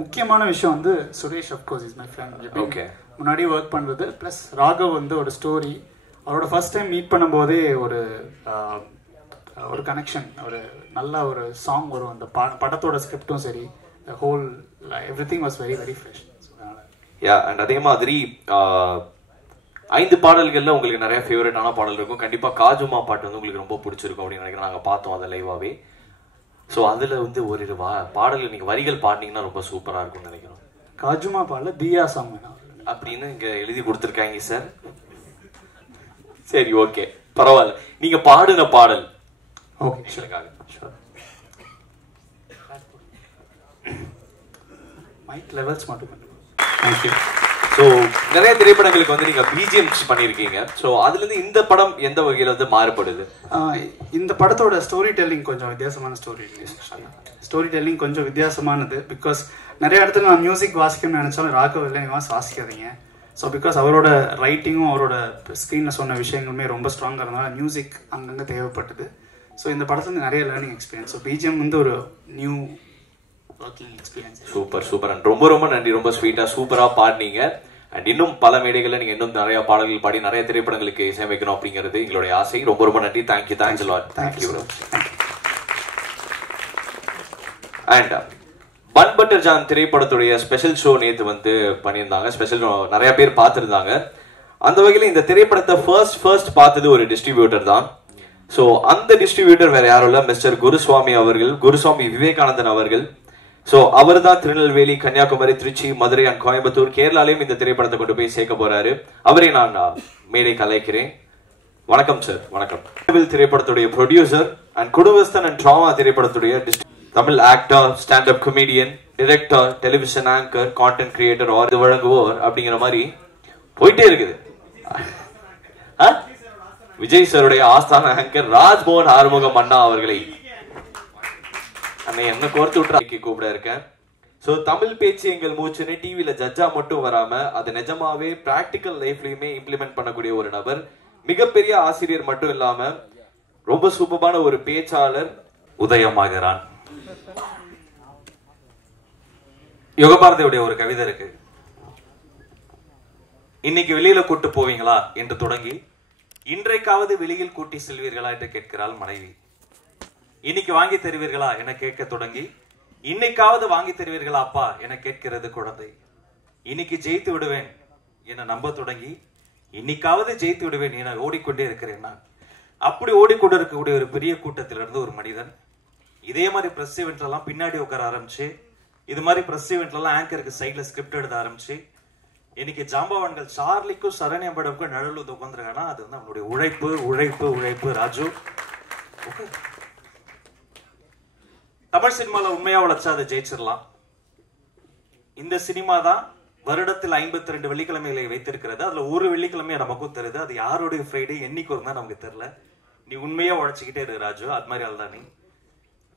முக்கியமான விஷயம் வந்து Suresh of course is my friend. Okay, முன்னாடி ஒர்க் பண்ணுறது ப்ளஸ் ராகவ் வந்து ஒரு ஸ்டோரி அவரோட ஃபர்ஸ்ட் டைம் மீட் பண்ணும்போதே ஒரு கனெக்ஷன், ஒரு நல்ல ஒரு சாங் வரும். அந்த படத்தோட ஸ்கிரிப்டும் சரி, whole everything was very very fresh. Yeah, and அதே மாதிரி 5 பாடல்கள்ல உங்களுக்கு நிறைய ஃபேவரட்டான பாடல் இருக்கும். கண்டிப்பா காஜுமா பாட்டு வந்து உங்களுக்கு ரொம்ப பிடிச்சிருக்கும் அப்படின்னு நினைக்கிறேன். நாங்கள் பார்த்தோம் அதை லைவாவே. ஸோ அதுல வந்து ஒரு பாடல் நீங்க வரிகள் பாடினீங்கன்னா ரொம்ப சூப்பரா இருக்கும்னு நினைக்கிறோம். காஜுமா பாடல தியா சாங் அப்படின்னு இங்க எழுதி கொடுத்துருக்காங்க சார். சரி, ஓகே, பரவாயில்ல. நீங்க பாடுன பாடல் ஓகே மைக் லெவல்ஸ் மட்டும். தேங்க்யூ. ஸோ நிறைய திரைப்படங்களுக்கு வந்து நீங்க பிஜிஎம்ஸ் பண்ணியிருக்கீங்க. ஸோ அதுல இருந்து இந்த படம் எந்த வகையில வந்து மாறுபடுது? இந்த படத்தோட ஸ்டோரி டெல்லிங் கொஞ்சம் வித்தியாசமான ஸ்டோரி டெல்லிங் கொஞ்சம் வித்தியாசமானது. பிகாஸ் நிறைய இடத்துல நான் மியூசிக் வாசிக்கணும்னு நினைச்சாலும் ராகவ் இல்லை, நீ வாசிக்காதீங்க. ஸோ பிகாஸ் அவரோட ரைட்டிங்கும் அவரோட ஸ்க்ரீனில் சொன்ன விஷயங்களுமே ரொம்ப ஸ்ட்ராங்காக இருந்தனால மியூசிக் அங்கங்கே தேவைப்பட்டது. ஸோ இந்த படத்துல நிறைய லேர்னிங் எக்ஸ்பீரியன்ஸ். ஸோ பிஜிஎம் வந்து ஒரு new working experience. Super super. And ரொம்ப ரொம்ப நன்றி. ரொம்ப ஸ்வீட்டா சூப்பரா பாடினீங்க. அண்ட் இன்னும் பல மேடைகளில் நீங்க இன்னும் நிறைய பாடல்கள் பாடி நிறைய திரைப்படங்களுக்கு இசையமைக்கணும் அப்படிங்கிறது எங்களுடைய ஆசை. ரொம்ப ரொம்ப நன்றி. Thank you. Thanks lot. Thank you. And bun butter jam திரைப்படத்துடைய ஸ்பெஷல் ஷோ நேற்று வந்து பண்ணியிருந்தாங்க. ஸ்பெஷல் நிறைய பேர் பார்த்துருந்தாங்க. அந்த வகையில் இந்த திரைப்படத்தை ஃபர்ஸ்ட் பார்த்தது ஒரு டிஸ்ட்ரிபியூட்டர் தான். ஸோ அந்த டிஸ்ட்ரிபியூட்டர் வேற யாரும் இல்லை, மிஸ்டர் குருசுவாமி அவர்கள், குருசுவாமி விவேகானந்தன் அவர்கள். ஸோ அவர் தான் திருநெல்வேலி, கன்னியாகுமரி, திருச்சி, மதுரை அண்ட் கோயம்புத்தூர், கேரளாலையும் இந்த திரைப்படத்தை கொண்டு போய் சேர்க்க போறாரு. அவரை நான் மேடை கலைக்கிறேன். வணக்கம் சார். வணக்கம். திரைப்படத்துடைய producer and Kudumbasthan and drama திரைப்படத்துடைய Tamil actor, stand up comedian, director, television anchor, content creator, ஆர் வழங்குவோர் அப்படிங்கிற மாதிரி போயிட்டே இருக்குது. விஜய் சாருடைய ஆஸ்தான ஆங்கர் ராஜ்மோகன் ஆறுமுகம் அண்ணா அவர்களை என்ன கோர்த்து விட்டு கூப்பிட இருக்கேன். சோ தமிழ் பேச்சு எங்கள் மூச்சுன்னு டிவில ஜட்ஜா மட்டும் வராம அது நிஜமாவே பிராக்டிக்கல் லைஃப்லயுமே இம்ப்ளிமெண்ட் பண்ணக்கூடிய ஒரு நபர். மிகப்பெரிய ஆசிரியர் மட்டும் இல்லாம ரொம்ப சூப்பரான ஒரு பேச்சாளர் உதயமாகிறான். யுகபாரதியுடைய ஒரு கவிதை இருக்கு. இன்னைக்கு வெளியில கூட்டு போவீங்களா என்று தொடங்கி இன்றைக்காவது வெளியில் கூட்டி செல்வீர்களா என்று கேட்கிறாள் மனைவி. இன்னைக்கு வாங்கி தருவீர்களா என கேட்க தொடங்கி இன்னைக்காவது வாங்கி தருவீர்களா அப்பா என கேட்கிறது குழந்தை. இன்னைக்கு ஜெயித்து விடுவேன் என நம்ப தொடங்கி இன்னைக்காவது ஜெயித்து விடுவேன் என ஓடிக்கொண்டே இருக்கிறேன் நான். அப்படி ஓடிக்கொண்டு இருக்கக்கூடிய ஒரு பெரிய கூட்டத்திலிருந்து ஒரு மனிதன் இதே மாதிரி பிரஸ் ஈவெண்ட்ல எல்லாம் பின்னாடி உட்கார ஆரம்பிச்சு, இது மாதிரி பிரஸ் ஈவெண்ட்ல எல்லாம் ஆங்கருக்கு சைட்ல ஸ்கிரிப்ட் எழுத ஆரம்பிச்சு, இன்னைக்கு ஜாம்பவான்கள் சார்லிக்கும் சரண்யம்படமுக்கும் நடுவில் உட்காந்துருக்கானா அது வந்து அவனுடைய உழைப்பு உழைப்பு உழைப்பு. ராஜு, தமிழ் சினிமால உண்மையா உழைச்சா அதை ஜெயிச்சிடலாம். இந்த சினிமா தான் வருடத்தில் 52 வெள்ளிக்கிழமைகளை வைத்திருக்கிறது. அதுல ஒரு வெள்ளிக்கிழமையா நமக்கும் தெரியுது. அது யாருடைய ஃப்ரைடே என்னைக்கு வரும் தான் நமக்கு தெரியல. நீ உண்மையா உழைச்சிக்கிட்டே இருக்கு ராஜு. அது மாதிரி ஆள் தான் நீ.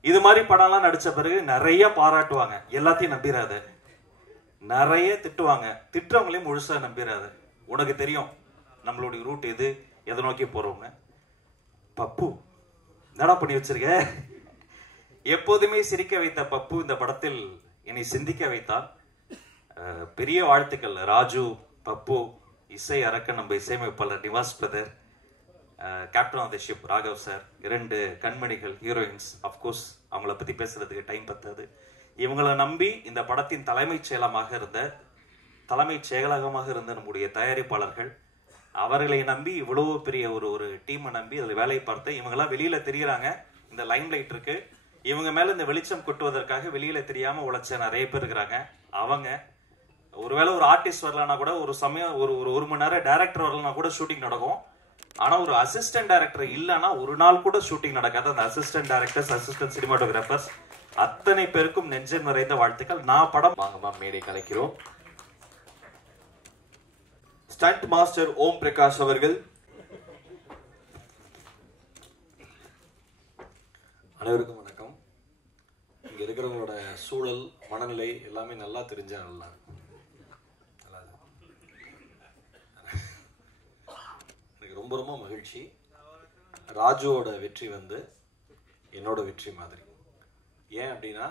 இது மாதிரி படம்லாம் நடிச்ச பிறகு நிறைய பாராட்டுவாங்க, எல்லாத்தையும் நம்பிராத. நிறைய திட்டுவாங்க, திட்டவங்களையும் முழுசா நம்பிராத. உனக்கு தெரியும் நம்மளுடைய ரூட் எது, எதை நோக்கி போறவங்க. பப்பு என்னடா பண்ணி வச்சிருக்க? எப்போதுமே சிரிக்க வைத்த பப்பு இந்த படத்தில் என்னை சிந்திக்க வைத்தான். பெரிய வாழ்த்துக்கள் ராஜு, பப்பு, இசை அரக்கன், நம்ம இசையமைப்பாளர் Nivas brother, captain of the ship Raghav sir, 2 கண்மணிகள் ஹீரோயின்ஸ். அப்கோர்ஸ் அவங்கள பத்தி பேசுறதுக்கு டைம் பத்தாது. இவங்களை நம்பி இந்த படத்தின் தலைமைச் செயலகமாக இருந்த நம்முடைய தயாரிப்பாளர்கள், அவர்களை நம்பி இவ்வளவு பெரிய ஒரு டீமை நம்பி அதில் வேலை பார்த்து இவங்கெல்லாம் வெளியில தெரியுறாங்க. இந்த லைம் லைட் இருக்கு, இவங்க மேல இந்த வெளிச்சம் கொட்டுவதற்காக வெளியில தெரியாம உழைச்ச நிறைய பேர் இருக்கிறாங்க. அவங்க ஒருவேளை ஒரு ஆர்டிஸ்ட் வரலன்னா கூட, ஒரு சமயம் ஒரு மணி நேரம் டைரக்டர் வரலன்னா கூட ஷூட்டிங் நடக்கும். ஆனா ஒரு அசிஸ்டன்ட் டைரக்டர் இல்லைன்னா ஒரு நாள் கூட ஷூட்டிங் நடக்காது. அந்த அசிஸ்டன்ட் டைரக்டர்ஸ், அசிஸ்டன்ட் சினிமாட்டோகிராஃபர்ஸ் அத்தனை பேருக்கும் நெஞ்சம் நிறைந்த வாழ்த்துக்கள். நான் படம் வாங்கமா மேடை கலைக்கிறோம். ஸ்டண்ட் மாஸ்டர் ஓம் பிரகாஷ் அவர்கள். அனைவருக்கும் வணக்கம். இங்க இருக்கிறவங்களோட சூழல், மனநிலை எல்லாமே நல்லா தெரிஞ்சா நல்லா. எனக்கு ரொம்ப ரொம்ப மகிழ்ச்சி. ராஜுவோட வெற்றி வந்து என்னோட வெற்றி மாதிரி. ஏன் அப்படின்னா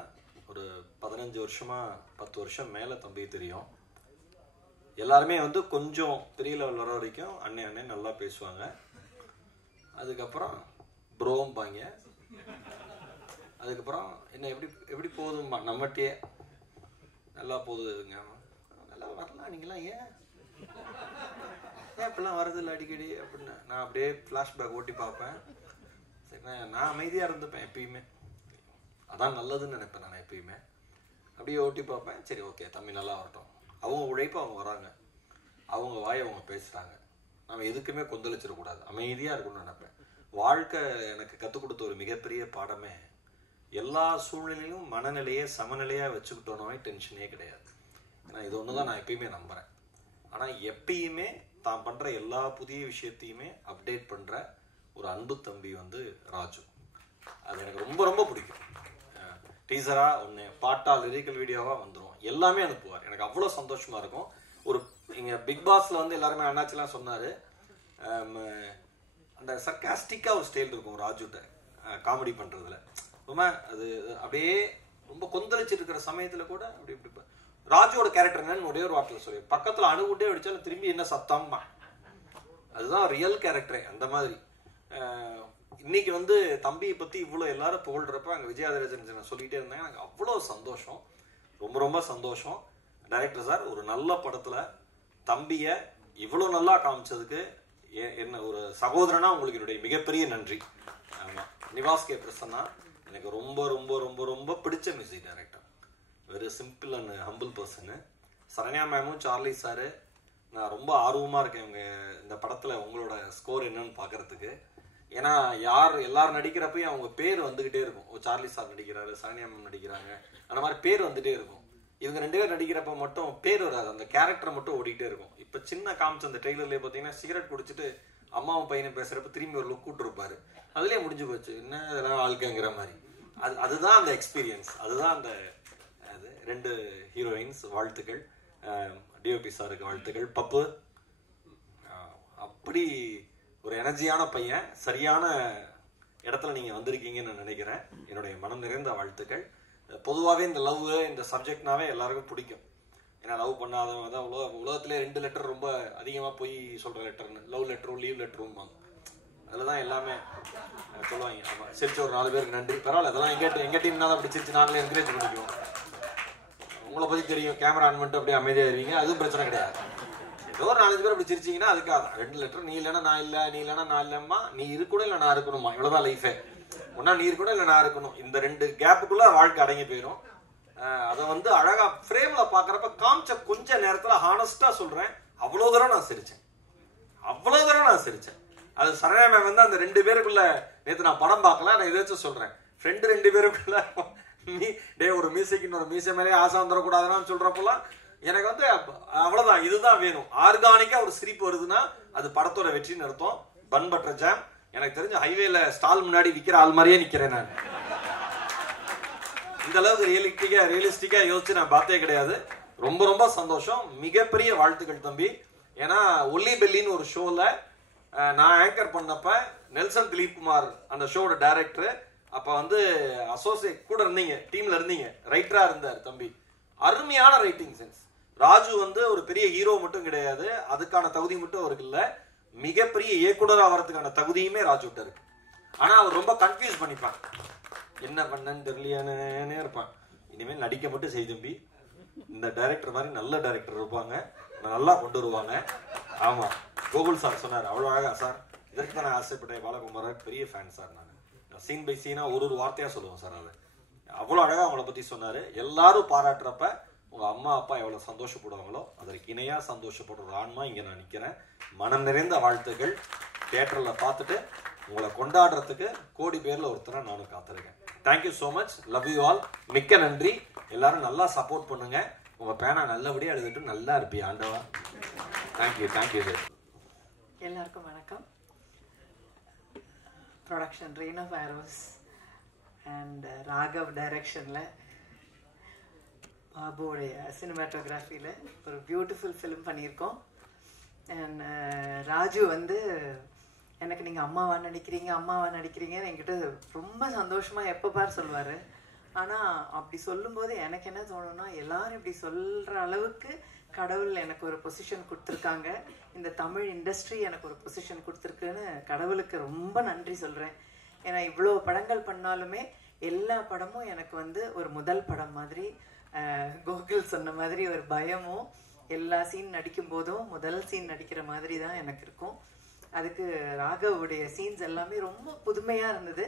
ஒரு 15 வருஷமா 10 வருஷம் மேலே தம்பி தெரியும். எல்லாருமே வந்து கொஞ்சம் பெரிய லெவல் வர வரைக்கும் அண்ணே அண்ணே நல்லா பேசுவாங்க. அதுக்கப்புறம் ப்ரோம்பாங்க. அதுக்கப்புறம் என்ன எப்படி எப்படி போகுதும்மா நம்மகிட்டே நல்லா போகுதுங்க, நல்லா வரலாம், நீங்களாம் ஏன் இப்பெல்லாம் வரதில்லை அடிக்கடி அப்படின்னு நான் அப்படியே ஃப்ளாஷ்பேக் ஓட்டி பார்ப்பேன். சரி, நான் அமைதியாக இருந்துப்பேன் எப்பயுமே, அதான் நல்லதுன்னு நினைப்பேன் நான் எப்பயுமே. அப்படியே ஓட்டி பார்ப்பேன். சரி ஓகே தம்பி நல்லா வரட்டும், அவங்க உழைப்பு அவங்க வராங்க, அவங்க வாயை அவங்க பேசுகிறாங்க, நம்ம எதுக்குமே கொந்தளிச்சிடக்கூடாது, அமைதியாக இருக்கணும்னு நினைப்பேன். வாழ்க்கை எனக்கு கற்றுக் கொடுத்த ஒரு மிகப்பெரிய பாடமே எல்லா சூழ்நிலையிலும் மனநிலையே சமநிலையாக வச்சுக்கிட்டோன்னே டென்ஷனே கிடையாது. ஏன்னா இது ஒன்று தான் நான் எப்பயுமே நம்புகிறேன். ஆனால் எப்பயுமே தான் பண்ணுற எல்லா புதிய விஷயத்தையுமே அப்டேட் பண்ணுற ஒரு அன்பு தம்பி வந்து ராஜு. அது எனக்கு ரொம்ப ரொம்ப பிடிக்கும். டீசராக ஒன்று, பாட்டா லிரிக்கல் வீடியோவாக வந்துடும், எல்லாமே அனுப்புவார். எனக்கு அவ்வளோ சந்தோஷமாக இருக்கும். ஒரு இங்கே பிக் பாஸில் வந்து எல்லாருமே அண்ணாச்சிலாம் சொன்னார், அந்த சர்க்காஸ்டிக்காக ஒரு ஸ்டைல் இருக்கும் ராஜுட்ட காமெடி பண்ணுறதுல. ரொம்ப அது அப்படியே ரொம்ப கொந்தளிச்சு இருக்கிற சமயத்தில் கூட அப்படி இப்படி ராஜுவோட கேரக்டர் என்னன்னு ஒரே ஒரு வார்த்தையில் சொல்லி பக்கத்தில் அணுகுண்டே அடித்தாலும் திரும்பி என்ன சத்தம்மா, அதுதான் ரியல் கேரக்டரே. அந்த மாதிரி இன்னைக்கு வந்து தம்பியை பற்றி இவ்வளோ எல்லாரும் புகழ்றப்ப அங்கே விஜயாதரஜன் சொல்லிகிட்டே இருந்தாங்க. எனக்கு அவ்வளோ சந்தோஷம், ரொம்ப ரொம்ப சந்தோஷம். டைரக்டர் சார் ஒரு நல்ல படத்தில் தம்பியை இவ்வளோ நல்லா காமிச்சதுக்கு என்ன ஒரு சகோதரனா உங்களுக்கு என்னுடைய மிகப்பெரிய நன்றி. ஆமாம், நிவாஸ் கே பிரசன்னா எனக்கு ரொம்ப ரொம்ப ரொம்ப ரொம்ப பிடிச்ச music director. Very simple and humble person. Saranya மேமும் சார்லி சாரு, நான் ரொம்ப ஆர்வமாக இருக்கேன் இவங்க இந்த படத்தில் உங்களோட ஸ்கோர் என்னன்னு பார்க்கறதுக்கு. ஏன்னா எல்லாரும் நடிக்கிறப்பையும் அவங்க பேர் வந்துக்கிட்டே இருக்கும். சார்லி சார் நடிக்கிறாரு, சரண்யா மேம் நடிக்கிறாங்க, அந்த மாதிரி பேர் வந்துகிட்டே இருக்கும். இவங்க 2 பேர் நடிக்கிறப்ப மட்டும் பேர் வராது, அந்த கேரக்டர் மட்டும் ஓடிக்கிட்டே இருக்கும். இப்போ சின்ன காமிச்ச அந்த ட்ரெய்லர்லேயே பார்த்தீங்கன்னா சிகரெட் குடிச்சிட்டு அம்மாவும் பையனும் பேசுகிறப்ப திரும்பி ஒரு லுக் விட்டுருப்பாரு, அதுலேயே முடிஞ்சு போச்சு, என்ன இதெல்லாம் வாழ்க்கைங்கிற மாதிரி. அதுதான் அந்த எக்ஸ்பீரியன்ஸ், அதுதான் அந்த 2 ஹீரோயின்ஸ். வாழ்த்துக்கள். டிஓபி சாருக்கு வாழ்த்துக்கள். பப்பு அப்படி ஒரு எனர்ஜியான பையன், சரியான இடத்துல நீங்கள் வந்திருக்கீங்கன்னு நான் நினைக்கிறேன். என்னுடைய மனம் நிறைந்த வாழ்த்துக்கள். பொதுவாகவே இந்த லவ் இந்த சப்ஜெக்ட்னாவே எல்லாருக்கும் பிடிக்கும். ஏன்னா லவ் பண்ணாதவங்க தான் உலகத்திலே 2 லெட்டர் ரொம்ப அதிகமாக போய் சொல்கிற லெட்டர்னு, லவ் லெட்டரும் லீவ் லெட்டரும் வாங்க. அதில் தான் எல்லாமே சொல்லுவாங்க. ஆமாம், சிரிச்ச ஒரு 4 பேருக்கு நன்றி. பரவாயில்ல, அதெல்லாம் எங்கள் டீம்னா தான் அப்படி சிரிச்சு நாங்களே என்கரேஜ் பண்ணிக்குவோம். உங்களை பற்றி தெரியும், கேமரா ஆன் பண்ணிட்டு அப்படியே அமைதியாக இருவீங்க, அதுவும் பிரச்சனை கிடையாது. ஏதோ ஒரு 4 பேர் அப்படி சிரிச்சிங்கன்னா அதுக்காக 2 லெட்டர், நீ இல்லைன்னா நான் இல்லை, நீ இல்லைன்னா நான் இல்லைம்மா, நீ இருக்கணும் இல்லை நான் இருக்கணுமா, இவ்வளோதான் லைஃபே. ஒன்றா நீ இருக்கணும் இல்லை நான் இருக்கணும், இந்த 2 கேப்புக்குள்ளே வாழ்க்கை அடங்கி போயிடும். அதை வந்து அழகாக ஃப்ரேமில் பார்க்குறப்ப காமிச்ச கொஞ்ச நேரத்தில் ஹானஸ்ட்டாக சொல்கிறேன், அவ்வளோ தூரம் நான் சிரித்தேன். அது சரண்யா மேம் வந்து அந்த 2 பேருக்குள்ள நேற்று நான் படம் பார்க்கல, நான் இதாச்சும் சொல்கிறேன், ஃப்ரெண்டு 2 பேருக்குள்ள ஒரு மியூசிக்னு ஒரு மியூசியம் மேலே ஆசை வந்துடக்கூடாதுன்னு சொல்கிறப்பெல்லாம் எனக்கு வந்து அவ்வளோதான், இதுதான் வேணும். ஆர்கானிக்காக ஒரு சிரிப்பு வருதுன்னா அது படத்தோட வெற்றின்னு அர்த்தம். பன் பட்டர் ஜாம் எனக்கு தெரிஞ்ச ஹைவேல ஸ்டால் முன்னாடி விற்கிற ஆள் மாதிரியே நிற்கிறேன் நான். இந்த அளவுக்கு ரியலிஸ்டிக்கா யோசிச்சு நான் பார்த்தே கிடையாது. ரொம்ப ரொம்ப சந்தோஷம், மிகப்பெரிய வாழ்த்துக்கள் தம்பி. ஏன்னா ஒல்லி பெல்லின்னு ஒரு ஷோல நான் ஆங்கர் பண்ணப்ப நெல்சன் திலீப் குமார் அந்த ஷோட டைரக்டர், அப்ப வந்து அசோசியேட் கூட இருந்தீங்க, டீம்ல இருந்தீங்க, ரைட்டரா இருந்தார் தம்பி. அருமையான ரைட்டிங் சென்ஸ். ராஜு வந்து ஒரு பெரிய ஹீரோ மட்டும் கிடையாது, அதுக்கான தகுதி மட்டும் அவருக்கு இல்லை, மிகப்பெரிய இயக்குனர் ஆகிறதுக்கான தகுதியுமே ராஜுட்ட இருக்கு. ஆனா அவர் ரொம்ப கன்ஃபியூஸ் பண்ணிப்பான், என்ன பண்ணன்னு தெரியலையானே இருப்பான். இனிமேல் நடிக்க மட்டும் செய் தம்பி, இந்த டைரக்டர் மாதிரி நல்ல டைரக்டர் இருப்பாங்க, நல்லா கொண்டு வருவாங்க. ஆமா, கோகுல் சார் சொன்னார் அவ்வளோ அழகா, சார் இதற்கு தான் நான் ஆசைப்பட்டேன், பாலகுமார் பெரிய ஃபேன் சார், நான் சீன் பை சீனா ஒரு வார்த்தையா சொல்லுவேன் சார். அது அவ்வளோ அழகா அவங்கள பத்தி சொன்னாரு. எல்லாரும் பாராட்டுறப்ப உங்க அம்மா அப்பா எவ்வளவு சந்தோஷப்படுவாங்களோ அதற்கு இணையா சந்தோஷப்படுற ஒரு ஆன்மா இங்க நான் நிக்கிறேன். மனம் நிறைந்த வாழ்த்துக்கள். தியேட்டர்ல பார்த்துட்டு உங்களை கொண்டாடுறதுக்கு கோடி பேர்ல ஒருத்தரை நானும் காத்திருக்கேன். Thank you so much, love you all. மிக்க நன்றி. எல்லாரும் நல்லா சப்போர்ட் பண்ணுங்க. உங்க பேனா நல்லபடியா எழுதிட்டு நல்லா இருப்பீங்க ஆண்டவா. Thank you sir. எல்லாருக்கும் வணக்கம். ப்ரொடக்ஷன் ரீனா ஃபைரோஸ் அண்ட் ராகவ் டைரக்ஷனில், பாபுவோடைய சினிமாட்டோகிராஃபியில் ஒரு பியூட்டிஃபுல் ஃபிலிம் பண்ணியிருக்கோம். அண்ட் ராஜு வந்து எனக்கு நீங்கள் அம்மாவா நடிக்கிறீங்கன்னு என்கிட்ட ரொம்ப சந்தோஷமாக எப்போ பார் சொல்லுவார். ஆனால் அப்படி சொல்லும்போது எனக்கு என்ன தோணும்னா, எல்லாரும் இப்படி சொல்கிற அளவுக்கு கடவுள் எனக்கு ஒரு பொசிஷன் கொடுத்துருக்காங்க, இந்த தமிழ் இண்டஸ்ட்ரி எனக்கு ஒரு பொசிஷன் கொடுத்துருக்குன்னு கடவுளுக்கு ரொம்ப நன்றி சொல்கிறேன். ஏன்னா இவ்வளோ படங்கள் பண்ணாலுமே எல்லா படமும் எனக்கு வந்து ஒரு முதல் படம் மாதிரி, கோகுல் சொன்ன மாதிரி ஒரு பயமும், எல்லா சீன் நடிக்கும் போதும் முதல் சீன் நடிக்கிற மாதிரி தான் எனக்கு இருக்கும். அதுக்கு ராகவுடைய சீன்ஸ் எல்லாமே ரொம்ப புதுமையாக இருந்தது.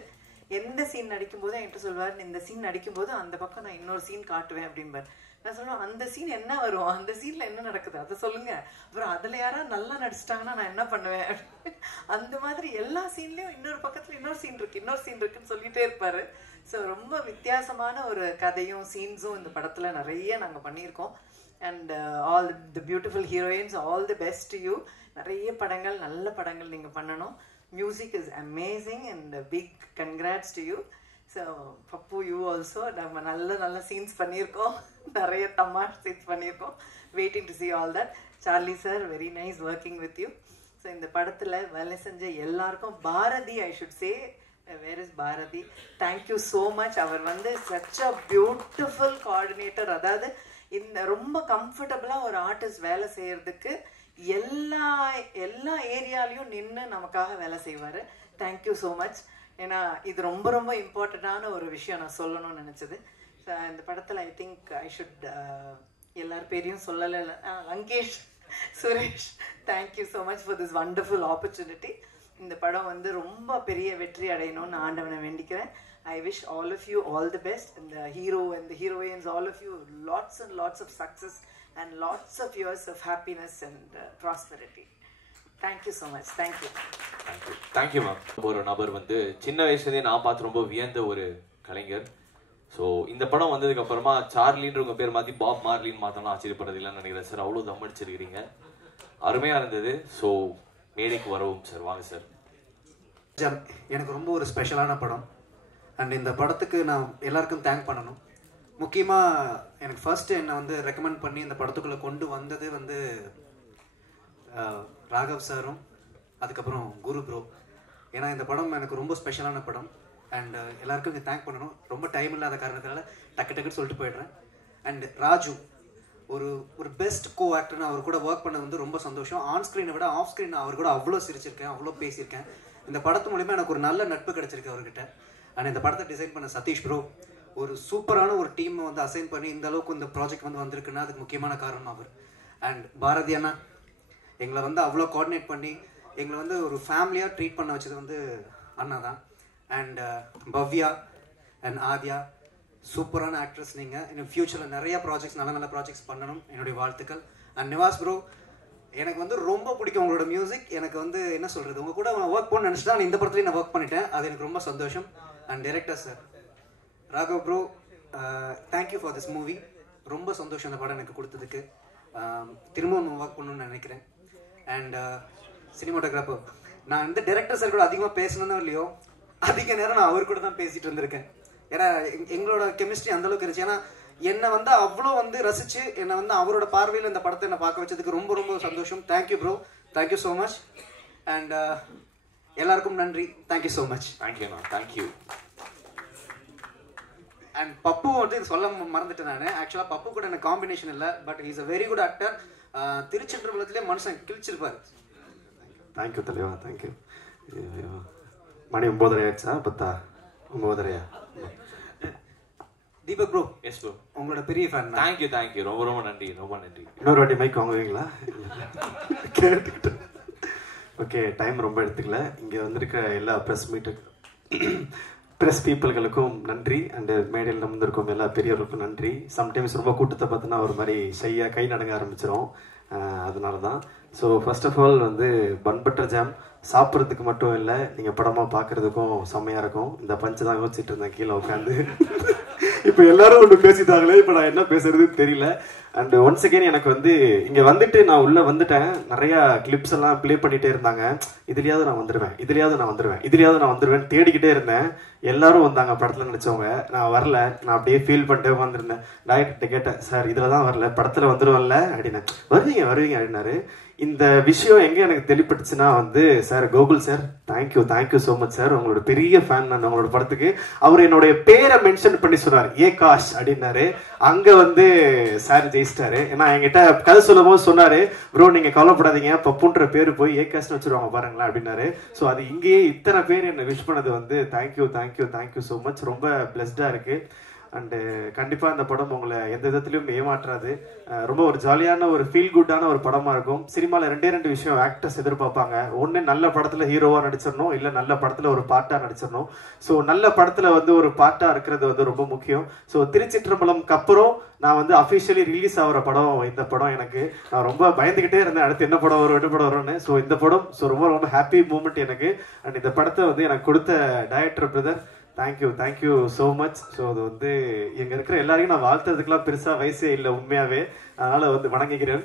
எந்த சீன் நடிக்கும் போதும் என்கிட்ட சொல்வார், இந்த சீன் நடிக்கும்போது அந்த பக்கம் நான் இன்னொரு சீன் காட்டுவேன் அப்படின்பார். நான் சொல்லுவேன், அந்த சீன் என்ன வரும், அந்த சீனில் என்ன நடக்குது அதை சொல்லுங்க, அப்புறம் அதில் யாராவது நல்லா நடிச்சிட்டாங்கன்னா நான் என்ன பண்ணுவேன். அந்த மாதிரி எல்லா சீன்லேயும் இன்னொரு பக்கத்தில் இன்னொரு சீன் இருக்குன்னு சொல்லிகிட்டே இருப்பார். ஸோ ரொம்ப வித்தியாசமான ஒரு கதையும் சீன்ஸும் இந்த படத்தில் நிறைய நாங்கள் பண்ணியிருக்கோம். And all the beautiful heroines, all the best to you. நிறைய படங்கள், நல்ல படங்கள் நீங்கள் பண்ணணும். Music is amazing and big congrats to you. So Pappu, you also. நம்ம நல்ல சீன்ஸ் பண்ணியிருக்கோம், நிறைய தமாஷ் சீன்ஸ் பண்ணியிருக்கோம். Waiting to see all that. Charlie sir, very nice working with you. So இந்த படத்தில் வேலை செஞ்ச எல்லாருக்கும், Bharathi, I should say, where is Bharathi, thank you so much. அவர் வந்து சச் அ பியூட்டிஃபுல் கோஆர்டினேட்டர். அதாவது இந்த ரொம்ப கம்ஃபர்டபுளாக ஒரு ஆர்டிஸ்ட் வேலை செய்யறதுக்கு எல்லா ஏரியாலையும் நின்று நமக்காக வேலை செய்வார். Thank you so much. ஏன்னா இது ரொம்ப ரொம்ப இம்பார்ட்டண்ட்டான ஒரு விஷயம் நான் சொல்லணும்னு நினச்சது. இந்த படத்தில் ஐ திங்க் ஐ ஷுட் எல்லார் பேரையும் சொல்லலை. Lankesh, Suresh, thank you so much for this wonderful opportunity. இந்த படம் வந்து ரொம்ப பெரிய வெற்றி அடையணும்னு ஆண்டவனை வேண்டிக்கிறேன். I wish all of you all the best, and the hero and the heroines, all of you, lots and lots of success and lots of years of happiness and prosperity. Thank you so much. Thank you. Thank you ma'am. ஒரு நபர் வந்து சின்ன வயசுலேயே நான் பார்த்து ரொம்ப வியந்த ஒரு கலைஞர். So இந்த படம் வந்ததுக்கு அப்புறமா சார்லின்ற உங்க பேர் மாற்றி பாப் மார்லின்னு மாற்றலாம் ஆச்சரியப்படுறது இல்லைன்னு நினைக்கிறேன் சார். அவ்வளோ தம் அடிச்சிருக்கிறீங்க, அருமையாக இருந்தது. ஸோ மேடைக்கு வரவும் சார், வாங்க சார். எனக்கு ரொம்ப ஒரு ஸ்பெஷலான படம். அண்ட் இந்த படத்துக்கு நான் எல்லாருக்கும் தேங்க் பண்ணணும். முக்கியமாக எனக்கு ஃபர்ஸ்ட்டு என்னை வந்து ரெக்கமெண்ட் பண்ணி இந்த படத்துக்குள்ளே கொண்டு வந்தது வந்து ராகவ் சாரும், அதுக்கப்புறம் குரு ப்ரோ. ஏன்னா இந்த படம் எனக்கு ரொம்ப ஸ்பெஷலான படம். அண்ட் எல்லாருக்கும் இங்கே தேங்க் பண்ணணும். ரொம்ப டைம் இல்லாத காரணத்தினால டக்குன்னு சொல்லிட்டு போயிடுறேன். அண்ட் ராஜு ஒரு பெஸ்ட் கோ ஆக்டர்னு அவர் கூட ஒர்க் பண்ணது வந்து ரொம்ப சந்தோஷம். ஆன் ஸ்க்ரீனை விட ஆஃப் ஸ்க்ரீன் அவர் கூட அவ்வளோ சிரிச்சிருக்கேன், அவ்வளோ பேசியிருக்கேன். இந்த படத்து மூலிமா எனக்கு ஒரு நல்ல நட்பு கிடச்சிருக்கு அவர்கிட்ட. அண்ட் இந்த படத்தை டிசைன் பண்ண சதீஷ் ப்ரோ, ஒரு சூப்பரான ஒரு டீமை வந்து அசைன் பண்ணி இந்த அளவுக்கு இந்த ப்ராஜெக்ட் வந்து வந்திருக்குன்னா அதுக்கு முக்கியமான காரணம் அவர். அண்ட் பாரதி அண்ணா எங்களை வந்து அவ்வளோ கோஆர்டினேட் பண்ணி எங்களை வந்து ஒரு ஃபேமிலியாக ட்ரீட் பண்ண வச்சது வந்து அண்ணா தான். அண்ட் பவ்யா அண்ட் ஆத்யா, சூப்பரான ஆக்ட்ரஸ் நீங்கள். இன்னும் ஃப்யூச்சரில் நிறைய ப்ராஜெக்ட்ஸ், நல்ல ப்ராஜெக்ட்ஸ் பண்ணணும், என்னுடைய வாழ்த்துக்கள். அண்ட் நிவாஸ் ப்ரோ, எனக்கு வந்து ரொம்ப பிடிக்கும் உங்களோட மியூசிக். எனக்கு வந்து என்ன சொல்கிறது, உங்கள் கூட ஒர்க் பண்ண நினச்சிட்டு தான் இந்த படத்துலேயும் நான் ஒர்க் பண்ணிட்டேன். அது எனக்கு ரொம்ப சந்தோஷம். And director sir Raghav bro, thank you for this movie. ரொம்ப சந்தோஷம் இந்த படம் எனக்கு கொடுத்ததுக்கு. திரும்பவும் ஒர்க் பண்ணணும்னு நினைக்கிறேன். அண்ட் சினிமாட்டோகிராஃபர், நான் வந்து டைரக்டர் சார் கூட அதிகமாக பேசணும்னு இல்லையோ, அதிக நேரம் நான் அவர் கூட தான் பேசிகிட்டு இருந்திருக்கேன். ஏன்னா எங்களோட கெமிஸ்ட்ரி அந்தளவுக்கு இருந்துச்சு. ஏன்னா என்னை வந்து அவ்வளோ வந்து ரசித்து என்னை வந்து அவரோட பார்வையில் இந்த படத்தை என்னை பார்க்க வச்சதுக்கு ரொம்ப ரொம்ப சந்தோஷம். Thank you bro, thank you so much. And எல்லாருக்கும் நன்றி. Thank you so much. தேங்க்யூண்ணா, தேங்க்யூ. அண்ட் பப்பு வந்து இது சொல்ல மறந்துட்டேன் நான். ஆக்சுவலாக பப்பு கூட எனக்கு காம்பினேஷன் இல்லை, but is a very good actor. திருச்சிற்றம்பலத்திலே மனுஷன் கிழிச்சிருப்பார். தேங்க்யூ தலைவா, தேங்க்யூ. மணி 9:30 ஆயிடுச்சா? 10:00? 9:30. தீபக் ப்ரோ. எஸ் ப்ரோ, உங்களோட பெரிய ஃபேன். தேங்க்யூ, ரொம்ப ரொம்ப நன்றி, ரொம்ப நன்றி. இன்னொரு வாட்டி மைக் வாங்குவீங்களா? கேட்டுக்கிட்டேன். ஓகே, டைம் ரொம்ப எடுத்துக்கல. இங்கே வந்திருக்கிற எல்லா ப்ரெஸ் பீப்புள்களுக்கும் நன்றி. அண்டு மேடையில் வந்திருக்கோம் எல்லா பெரியவர்களுக்கும் நன்றி. சம்டைம்ஸ் ரொம்ப கூட்டத்தை பார்த்தோன்னா ஒரு மாதிரி ஷையாக கை நடங்க ஆரம்பிச்சிடும், அதனால தான். ஸோ ஃபர்ஸ்ட் ஆஃப் ஆல் வந்து பன் பட்டர் ஜாம் சாப்பிட்றதுக்கு மட்டும் இல்லை, நீங்கள் படமாக பார்க்குறதுக்கும் செம்மையாக இருக்கும். இந்த பஞ்சு தான் யோசிச்சுட்டு இருந்தேன் கீழே உட்காந்து. இப்போ எல்லாரும் ஒன்று பேசிட்டாங்களே, இப்போ நான் என்ன பேசுறதுன்னு தெரியல. அண்ட் ஒன்ஸ் அகெயின் எனக்கு வந்து இங்கே வந்துட்டு நான் உள்ளே வந்துட்டேன். நிறையா கிளிப்ஸ் எல்லாம் ப்ளே பண்ணிகிட்டே இருந்தாங்க. இதுலையாவது நான் வந்துடுவேன் தேடிக்கிட்டே இருந்தேன். எல்லாரும் வந்தாங்க படத்தில் நினச்சவங்க. நான் வரல, நான் அப்படியே ஃபீல் பண்ணிட்டு வந்திருந்தேன். டைரக்டர்கிட்ட கேட்டேன், சார் இதில் தான் வரல, படத்தில் வந்துடுவேன்ல அப்படின்னு. வருவீங்க அப்படின்னாரு. இந்த விஷயம் எங்கே எனக்கு தெளிப்பட்டுச்சுன்னா வந்து, sir Gokul sir, thank you so much sir. உங்களோட பெரிய ஃபேன் நான் உங்களோட படத்துக்கு. அவர் என்னுடைய பேரை மென்ஷன் பண்ணி சொன்னார். ஏ காஷ் அப்படின்னாரு. அங்க வந்து சார் ஜெயிச்சிட்டாரு. ஏன்னா என்கிட்ட கதை சொல்லும் போது சொன்னாரு, ப்ரோ நீங்க கவலைப்படாதீங்க, பப்புன்ற பேரு போய் ஏ காஷ்னு வச்சிருவாங்க பாருங்களேன் அப்படின்னாரு. ஸோ அது இங்கேயே இத்தனை பேர் என்னை விஷ் பண்ணது வந்து தேங்க்யூ ஸோ மச். ரொம்ப பிளஸ்டா இருக்கு. அண்டு கண்டிப்பாக இந்த படம் உங்களை எந்த விதத்துலையும் ஏமாற்றாது. ரொம்ப ஒரு ஜாலியான ஒரு ஃபீல் குட்டான ஒரு படமாக இருக்கும். சினிமாவில் ரெண்டு விஷயம் ஆக்டர்ஸ் எதிர்பார்ப்பாங்க. ஒன்று நல்ல படத்தில் ஹீரோவாக நடிச்சிடணும், இல்லை நல்ல படத்தில் ஒரு பாட்டாக நடிச்சிடணும். ஸோ நல்ல படத்தில் வந்து ஒரு பாட்டாக இருக்கிறது வந்து ரொம்ப முக்கியம். ஸோ திருச்சிற்றம்பலம்க்கு அப்புறம் நான் வந்து அஃபிஷியலி ரிலீஸ் ஆகிற படம் இந்த படம். எனக்கு நான் ரொம்ப பயந்துக்கிட்டே இருந்தேன், அடுத்து என்ன படம் வரும்னு. ஸோ இந்த படம் ரொம்ப ஹாப்பி மூமெண்ட் எனக்கு. அண்ட் இந்த படத்தை வந்து எனக்கு கொடுத்த director brother thank you so much. So அது வந்து எங்க இருக்கிற எல்லாரையும் நான் வாழ்த்துறதுக்கெல்லாம் பெருசா வயசே இல்லை உண்மையாவே, அதனால வந்து வணங்குகிறேன்.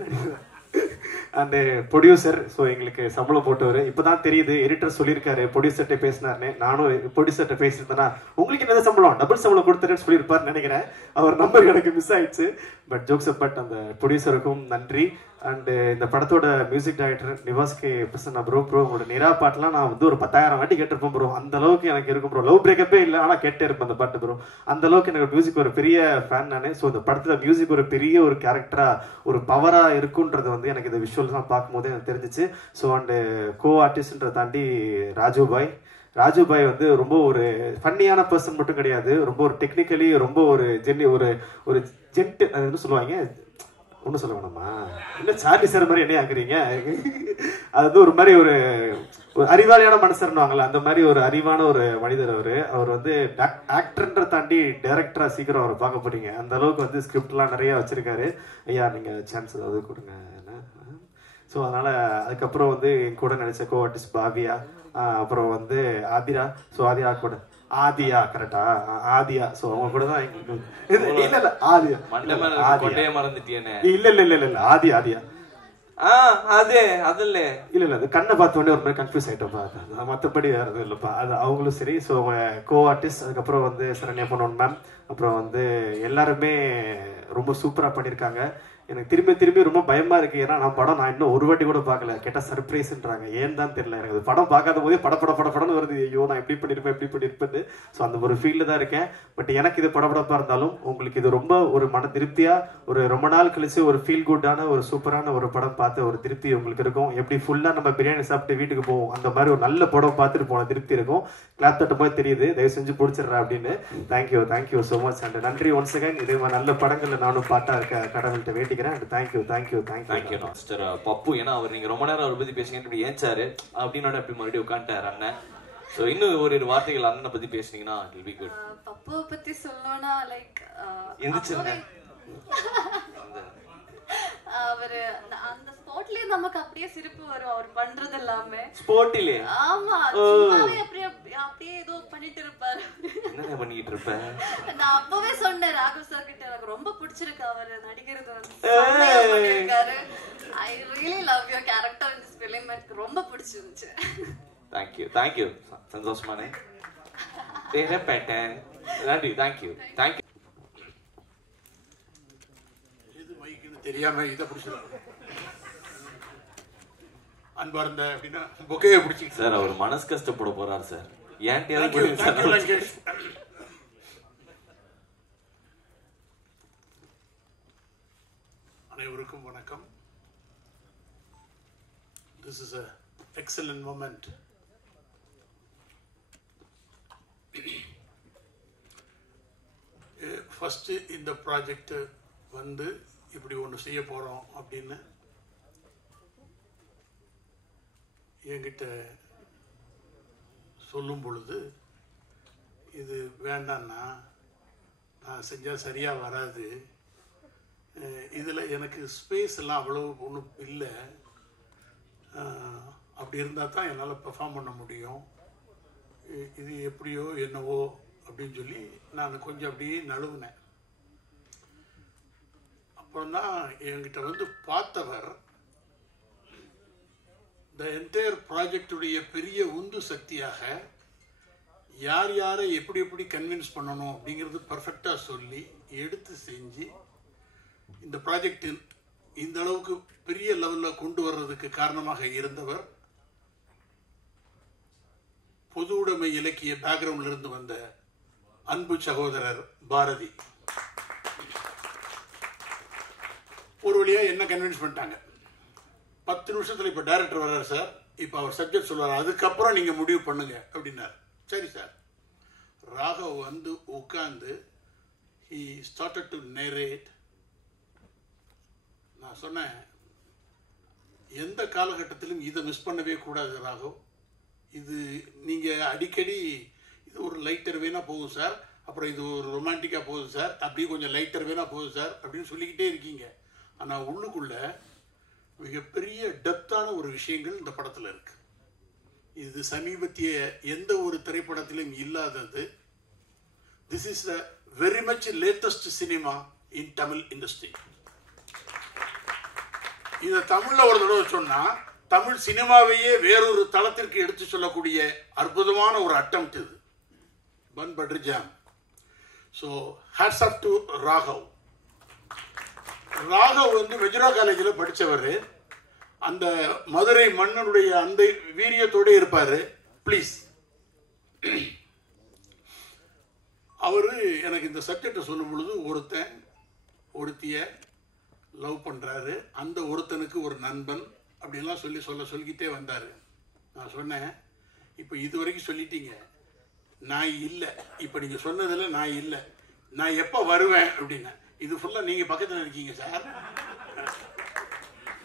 அண்ட் ப்ரொடியூசர், ஸோ எங்களுக்கு சம்பளம் போட்டவர். இப்போதான் தெரியுது, எடிட்டர் சொல்லியிருக்காரு ப்ரொடியூசர்கிட்ட பேசினாருன்னு. நானும் ப்ரொடியூசர்கிட்ட பேசியிருந்தேன்னா உங்களுக்கு என்ன சம்பளம், டபுள் சம்பளம் கொடுத்துருன்னு சொல்லியிருப்பாருன்னு நினைக்கிறேன். அவர் நம்பர் எனக்கு மிஸ் ஆயிடுச்சு. பட் ஜோக்ஸ் பட் அந்த ப்ரொடியூசருக்கும் நன்றி. அண்டு இந்த படத்தோட music director Nivas K Prasanna bro. உங்களோட நிரா பாட்டுலாம் நான் வந்து ஒரு 10,000 வாட்டி கேட்டிருப்பேன் ப்ரோ. அந்த அளவுக்கு எனக்கு இருக்கும் ப்ரோ. லவ் பிரேக்கப்பே இல்லை, ஆனால் கேட்டே இருப்பேன் அந்த பாட்டு ப்ரோ. அந்த அளவுக்கு எனக்கு மியூசிக் ஒரு பெரிய ஃபேன் நான். ஸோ இந்த படத்தில் மியூசிக் ஒரு பெரிய ஒரு கேரக்டரா ஒரு பவரா இருக்குன்றது வந்து எனக்கு இந்த விஷுவல்ஸ்லாம் பார்க்கும்போது எனக்கு தெரிஞ்சிச்சு. ஸோ அண்டு கோ ஆர்டிஸ்ட்ன்றதை தாண்டி ராஜு பாய் வந்து ரொம்ப ஒரு ஃபன்னியான பர்சன் மட்டும் கிடையாது, ரொம்ப ஒரு டெக்னிக்கலி ரொம்ப ஒரு ஒரு ஜென்ட் அது என்ன சொல்லுவாங்க, ஒன்றும் சொல்ல வேணாமா, இல்லை சார்லி சார் மாதிரி என்ன ஆக்குறீங்க. அது வந்து ஒரு மாதிரி ஒரு அறிவாளியான மனுஷர்னுவாங்கல்ல, அந்த மாதிரி ஒரு அறிவான ஒரு மனிதர் அவர் வந்து ஆக்டர்ன்ற தாண்டி டைரக்டரா சீக்கிரம் அவரை பார்க்க போறீங்க. அந்த அளவுக்கு வந்து ஸ்கிரிப்ட்லாம் நிறைய வச்சிருக்காரு. ஐயா நீங்க சான்ஸ் ஏதாவது கொடுங்க. ஸோ அதனால அதுக்கப்புறம் வந்து என் கூட நடிச்ச கோ ஆர்டிஸ்ட் பாவியா, அப்புறம் வந்து ஆதிரா. ஸோ ஆதியா கரெக்டா, ஆதியா. ஸோ அவங்க கூட தான் எங்களுக்கு இல்ல ஆதியா மறந்துட்டேன். இல்ல ஆதியா அது கண்ணை பார்த்த உடனே ஒரு மாதிரி கன்ஃபியூஸ் ஆயிட்டோம்ப்பா. மற்றபடி வேற எதுவும் இல்லைப்பா. அது அவங்களும் சரி. ஸோ கோ ஆர்டிஸ்ட், அதுக்கப்புறம் வந்து சரண்யா பொன்னன் மேம், அப்புறம் வந்து எல்லாருமே ரொம்ப சூப்பரா பண்ணியிருக்காங்க. எனக்கு திரும்பி ரொம்ப பயமா இருக்கு. ஏன்னா நான் இன்னும் ஒரு வாட்டி கூட பார்க்கல. கேட்டா சர்ப்ரைஸ்ன்றாங்க, ஏன் தான் தெரியல. எனக்கு படம் பார்க்காத போதே படப்படன்னு வருது. ஐயோ நான் எப்படி பண்ணிருப்பேன். ஸோ அந்த ஒரு ஃபீல்டு தான் இருக்கேன். பட் எனக்கு இது படப்படப்பா இருந்தாலும் உங்களுக்கு இது ரொம்ப ஒரு மன திருப்தியா, ஒரு ரொம்ப நாள் கழிச்சு ஒரு ஃபீல் குட்டான ஒரு சூப்பரான ஒரு படம் பார்த்து ஒரு திருப்தி உங்களுக்கு இருக்கும். எப்படி ஃபுல்லா நம்ம பிரியாணி சாப்பிட்டு வீட்டுக்கு போவோம், அந்த மாதிரி ஒரு நல்ல படம் பார்த்துட்டு போன திருப்தி இருக்கும். கிளாப் தட்டும் போது தெரியுது, தயவு செஞ்சு பிடிச்சிடுறேன் அப்படின்னு. Thank you so much. அண்ட் நன்றி ஒன்ஸ் அகைன். இதே மாதிரி நல்ல படங்கள்ல நானும் பாட்டா இருக்க கடவுள்கிட்ட வேண்டிக்கிறேன். தேங்க்யூ மிஸ்டர் பப்பு. ஏன்னா அவர் நீங்க ரொம்ப நேரம் அவரை பத்தி பேசுங்க இப்படி ஏஞ்சாரு அப்படின்னு அப்படி மறுபடியும் உட்காந்துட்டாரு அண்ணன். சோ இன்னும் ஒரு வார்த்தைகள் அண்ணனை பத்தி பேசுனீங்கன்னா இட் வில் பி குட். பப்புவை பத்தி சொல்லணும்னா லைக் எந்திரிச்சிருங்க. அவரு அந்த ஸ்பாட்லயே நமக்கு அப்படியே சிரிப்பு வரும் அவர் பண்றது எல்லாமே. ஸ்பாட்லயே? ஆமா, சும்மாவே அப்படியே ஏதோ பண்ணிட்டு இருப்பாரு. என்ன பண்ணிட்டு இருப்பேன்? நான் அப்பவே சொன்னேன் ராகவ் சார் கிட்ட, எனக்கு ரொம்ப பிடிச்சிருக்கு அவர் நடிக்கிறது வந்து செம்மையா பண்ணிருக்காரு. I really love your character in this film. எனக்கு ரொம்ப பிடிச்சிருந்துச்சு. தேங்க்யூ சந்தோஷமானே பேட்டேன். நன்றி. தேங்க்யூ தெரியாம இதை பிடிச்சிருக்காங்க. அன்பார்ந்த அப்படின்னா பொக்கையை பிடிச்சி சார் அவர் மனசு கஷ்டப்பட போறாரு சார். ஏன் அனைவருக்கும் வணக்கம். This is an excellent moment. First இந்த ப்ராஜெக்ட் வந்து இப்படி ஒன்று செய்ய போகிறோம் அப்படின்னு என்கிட்ட சொல்லும் பொழுது, இது வேண்டான்னா நான் செஞ்சால் சரியாக வராது, இதில் எனக்கு ஸ்பேஸ் எல்லாம் அவ்வளோ ஒன்றும் இல்லை, அப்படி இருந்தால் தான் என்னால் பெர்ஃபார்ம் பண்ண முடியும், இது எப்படியோ என்னவோ அப்படின்னு சொல்லி நான் கொஞ்சம் அப்படியே நழுவுனேன். அப்புறம் தான் என்கிட்ட வந்து பார்த்தவர் த என்டையர் ப்ராஜெக்டுடைய பெரிய உந்து சக்தியாக யாரை எப்படி கன்வின்ஸ் பண்ணணும் அப்படிங்கிறது பர்ஃபெக்டாக சொல்லி எடுத்து செஞ்சு இந்த ப்ராஜெக்ட் இந்த அளவுக்கு பெரிய லெவலில் கொண்டு வர்றதுக்கு காரணமாக இருந்தவர் பொது உடைமை இலக்கிய பேக்ரவுண்ட்ல இருந்து வந்த அன்பு சகோதரர் பாரதி. ஒரு வழியா என்ன கன்வின்ஸ் பண்ணிட்டாங்க. 10 நிமிஷத்துல இப்ப டைரக்டர் வர்றாரு சார், இப்ப அவர் சப்ஜெக்ட் சொல்லுவார், அதுக்கப்புறம் நீங்க முடிவு பண்ணுங்க அப்படின்னாரு. சரி சார். ராகவ் வந்து உட்கார்ந்து he started to narrate. நான் சொன்னேன், எந்த காலகட்டத்திலும் இதை மிஸ் பண்ணவே கூடாது ராகவ். இது நீங்க அடிக்கடி இது ஒரு லைட்டர் வேணா போகும் சார், அப்புறம் இது ஒரு ரொமான்டிக்கா போகுது சார், அப்படியே கொஞ்சம் லைட்டர் வேணா போகுது சார் அப்படின்னு சொல்லிக்கிட்டே இருக்கீங்க. ஆனா உள்ளுக்குள்ள மிகப்பெரிய டெப்தான ஒரு விஷயங்கள் இந்த படத்துல இருக்கு. இது சமீபத்திய எந்த ஒரு திரைப்படத்திலும் இல்லாதது. This is the very much latest cinema in Tamil industry. இதை தமிழ்ல ஒரு தடவை சொன்னா தமிழ் சினிமாவையே வேறொரு தளத்திற்கு எடுத்து சொல்லக்கூடிய அற்புதமான ஒரு அட்டெம்ப்ட் இது. Bun butter jam. So hats off to Raghav. Raghav வந்து மெஜ்ரா காலேஜில் படித்தவர். அந்த மதுரை மன்னனுடைய அந்த வீரியத்தோடு இருப்பார். ப்ளீஸ், அவர் எனக்கு இந்த சப்ஜெக்டை சொல்லும் பொழுது ஒருத்தன் ஒருத்திய லவ் பண்ணுறாரு, அந்த ஒருத்தனுக்கு ஒரு நண்பன் அப்படின்லாம் சொல்லிக்கிட்டே வந்தார். நான் சொன்னேன், இப்போ இது வரைக்கும் சொல்லிட்டீங்க, நான் இல்லை, இப்போ நீங்கள் சொன்னதில் நான் இல்லை, நான் எப்போ வருவேன் அப்படின்னா, இது ஃபுல்லாக நீங்கள் பக்கத்தில் இருக்கீங்க சார்,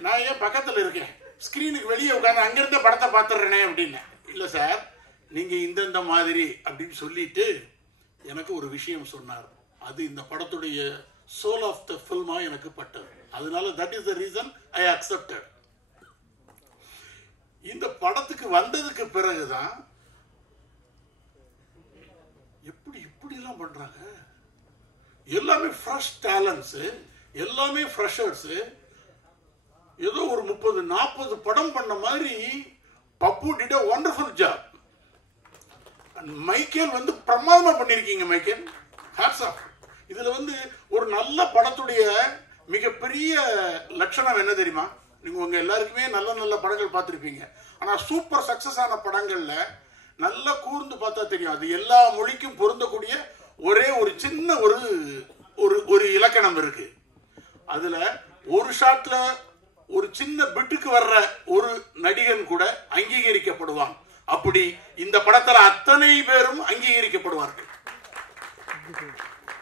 நான் ஏன் பக்கத்தில் இருக்கேன், ஸ்க்ரீனுக்கு வெளியே உட்காந்து அங்கேருந்தே படத்தை பார்த்துடுறேனே அப்படின்னேன். இல்லை சார், நீங்கள் இந்தந்த மாதிரி அப்படின்னு சொல்லிட்டு எனக்கு ஒரு விஷயம் சொன்னார். அது இந்த படத்துடைய சோல் ஆஃப் த ஃபில்மா எனக்கு பட்டது. அதனால that is the reason I accepted. இந்த படத்துக்கு வந்ததுக்கு பிறகுதான் இப்படிலாம் பண்றாங்க. எல்லாமே ஃப்ரெஷ் டேலண்ட்ஸ், எல்லாமே ஃப்ரெஷர்ஸ். ஏதோ ஒரு 30-40 படம் பண்ண மாதிரி Pappu did a wonderful job. Michael வந்து பிரமாதமா பண்ணிருக்கீங்க மைக்கேல், ஹேட்ஸ் ஆஃப். இதுல வந்து ஒரு நல்ல படத்துடைய மிகப்பெரிய லட்சணம் என்ன தெரியுமா? நீங்க உங்க எல்லாருக்குமே நல்ல நல்ல படங்கள் பார்த்துருப்பீங்க. ஆனா சூப்பர் சக்சஸ் ஆன படங்கள்ல நல்லா கூர்ந்து பார்த்தா தெரியும், அது எல்லா மொழிக்கும் பொருந்தக்கூடிய ஒரே ஒரு சின்ன ஒரு இலக்கணம் இருக்கு. அதுல ஒரு ஷாட்ல ஒரு சின்ன பிட்டுக்கு வர்ற ஒரு நடிகன் கூட அங்கீகரிக்கப்படுவான். அப்படி இந்த படத்துல அத்தனை பேரும் அங்கீகரிக்கப்படுவார்கள்.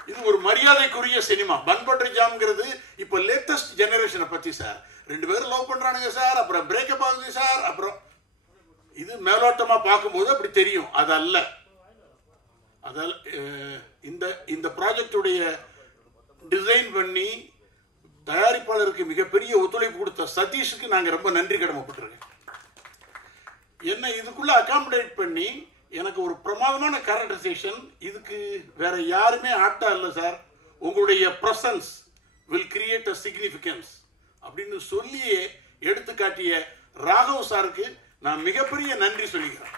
இது ஒரு மரியாதைக்குரிய சினிமா. பன் பட்டர் ஜாம்ங்கிறது இப்ப லேட்டஸ்ட் ஜெனரேஷனை பத்தி சார். 2 பேரும் லவ் பண்றானுங்க சார், அப்புறம் பிரேக்கப் ஆகுது சார், அப்புறம் இது மேலோட்டமா பார்க்கும்போது அப்படி தெரியும். அதல்ல. இந்த ப்ராஜெக்டுடைய டிசைன் பண்ணி தயாரிப்பாளருக்கு மிகப்பெரிய ஒத்துழைப்பு கொடுத்த சதீஷுக்கு நாங்க ரொம்ப நன்றி கடமைப்பட்டிருக்கேன். என்ன இதுக்குள்ள அகாமடேட் பண்ணி எனக்கு ஒரு பிரமாதமான கேரக்டரைசேஷன். இதுக்கு வேற யாருமே ஆட்டா இல்லை சார், உங்களுடைய presence will create a significance அப்படின்னு சொல்லியே எடுத்து காட்டிய ராகவ் சாருக்கு நான் மிகப்பெரிய நன்றி சொல்லிக்கிறேன்.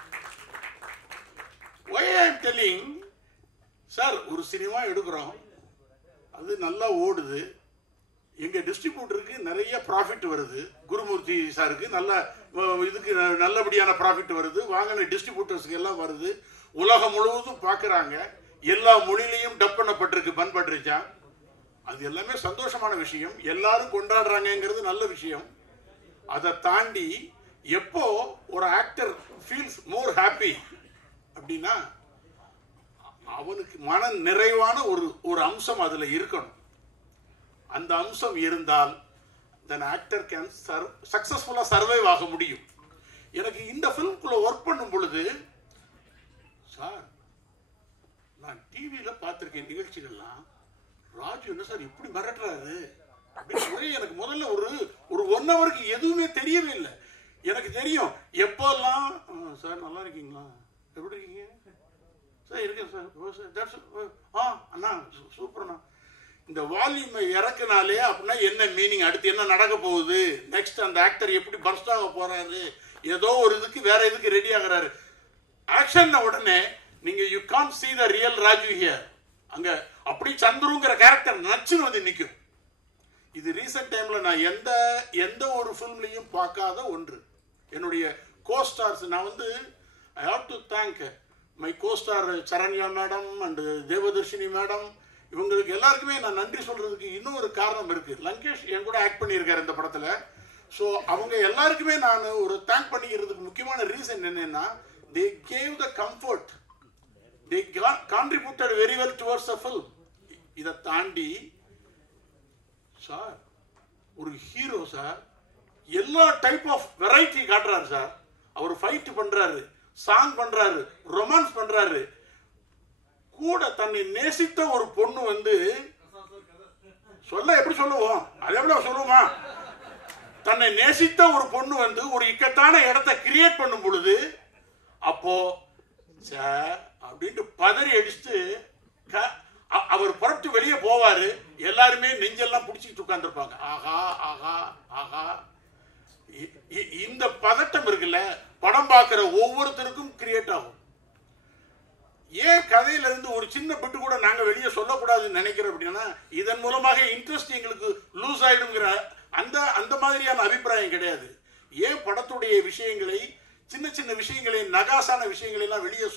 Why I am telling sir, ஒரு சினிமா எடுக்கிறோம், அது நல்லா ஓடுது, எங்க டிஸ்ட்ரிபியூட்டருக்கு நிறைய ப்ராஃபிட் வருது, குருமூர்த்தி சாருக்கு இதுக்கு நல்லபடியான ப்ராஃபிட் வருது, வாங்கின டிஸ்ட்ரிபியூட்டர்ஸ்க்கு எல்லாம் வருது, உலகம் முழுவதும் பார்க்குறாங்க, எல்லா மொழியிலையும் டப் பண்ணப்பட்டிருக்கு பன் பட்டர் ஜாம். அது எல்லாமே சந்தோஷமான விஷயம், எல்லாரும் கொண்டாடுறாங்கிறது நல்ல விஷயம். அதை தாண்டி எப்போ ஒரு ஆக்டர் ஃபீல்ஸ் மோர் ஹாப்பி அப்படின்னா அவனுக்கு மன நிறைவான ஒரு அம்சம் அதுல இருக்கணும். அந்த அம்சம் இருந்தால் then actor can சக்சஸ்ஃபுல்லா சர்வைவ் ஆக முடியும். எனக்கு இந்த ஃபிலிம்குள்ள ஒர்க் பண்ணும் பொழுது சார், நான் டிவியில பார்த்திருக்கேன் நிகழ்ச்சிகள்லாம், ராஜு என்ன சார் இப்படி மிரட்டுறாரு அப்படின்னு ஒரே எனக்கு முதல்ல ஒரு 1 ஹவருக்கு எதுவுமே தெரியவே இல்லை. எனக்கு தெரியும் எப்போல்லாம் சார் நல்லா இருக்கீங்களா, எப்படி இருக்கீங்க சார், இருக்கேன் சார், அண்ணா சூப்பர்ண்ணா. இந்த வால்யூமை இறக்குனாலே அப்படின்னா என்ன மீனிங், அடுத்து என்ன நடக்க போகுது, நெக்ஸ்ட் அந்த ஆக்டர் எப்படி பர்ஸ்ட் ஆக போறாரு, ஏதோ ஒரு இதுக்கு வேற இதுக்கு ரெடி ஆகுறாரு. ஆக்ஷன் உடனே நீங்க you can't see the real Raju here. அங்க அப்படி சந்துருங்கிற கேரக்டர் நச்சுன்னு வந்து நிற்கும். இது ரீசெண்ட் டைம்ல நான் எந்த ஒரு ஃபிலிம்லையும் பார்க்காத ஒன்று. என்னுடைய கோஸ்டார்ஸ் நான் வந்து I have to thank my costar Saranya madam and Devadarshini madam, இவங்களுக்கு எல்லாருக்குமே நான் நன்றி சொல்றதுக்கு இன்னும் ஒரு காரணம் இருக்கு. லங்கேஷ் என் கூட ஆக்ட் பண்ணியிருக்காரு இந்த படத்துல. ஸோ அவங்க எல்லாருக்குமே நான் ஒரு தேங்க் பண்ணிக்கிறதுக்கு முக்கியமான ரீசன் என்னன்னா, they gave the comfort, they contributed very well towards the film. இதை தாண்டி சார் ஒரு ஹீரோ சார் எல்லா டைப் ஆஃப் வெரைட்டி காட்டுறாரு சார். அவர் ஃபைட் பண்றாரு, சாங் பண்றாரு, ரொமான்ஸ் பண்றாரு. கூட தன்னை நேசித்த ஒரு பொண்ணு வந்து சொல்ல எப்படி சொல்லுவோம், அதை எப்படி சொல்லுவோமா, தன்னை நேசித்த ஒரு பொண்ணு வந்து ஒரு இக்கட்டான இடத்தை கிரியேட் பண்ணும் பொழுது அப்போ சார் அப்படின்ட்டு பதறி அடிச்சுட்டு அவர் புறப்பட்டு வெளியே போவாரு. எல்லாருமே நெஞ்செல்லாம் பிடிச்சிட்டு உட்கார்ந்துருப்பாங்க. ஆஹா ஆஹா ஆஹா. இந்த பதட்டம் இருக்குல்ல, படம் பார்க்கிற ஒவ்வொருத்தருக்கும் கிரியேட் ஆகும். ஏன் கதையில இருந்து ஒரு சின்ன பிட்டு கூட நாங்க வெளியே சொல்லக்கூடாதுன்னு நினைக்கிறோம் அப்படின்னா, இதன் மூலமாக இன்ட்ரெஸ்ட் எங்களுக்கு லூஸ் ஆயிடுங்கிற அந்த மாதிரியான அபிப்பிராயம் கிடையாது. ஏன் படத்துடைய விஷயங்களை, சின்ன சின்ன விஷயங்களை, நகாசான விஷயங்களை எல்லாம் வெளியே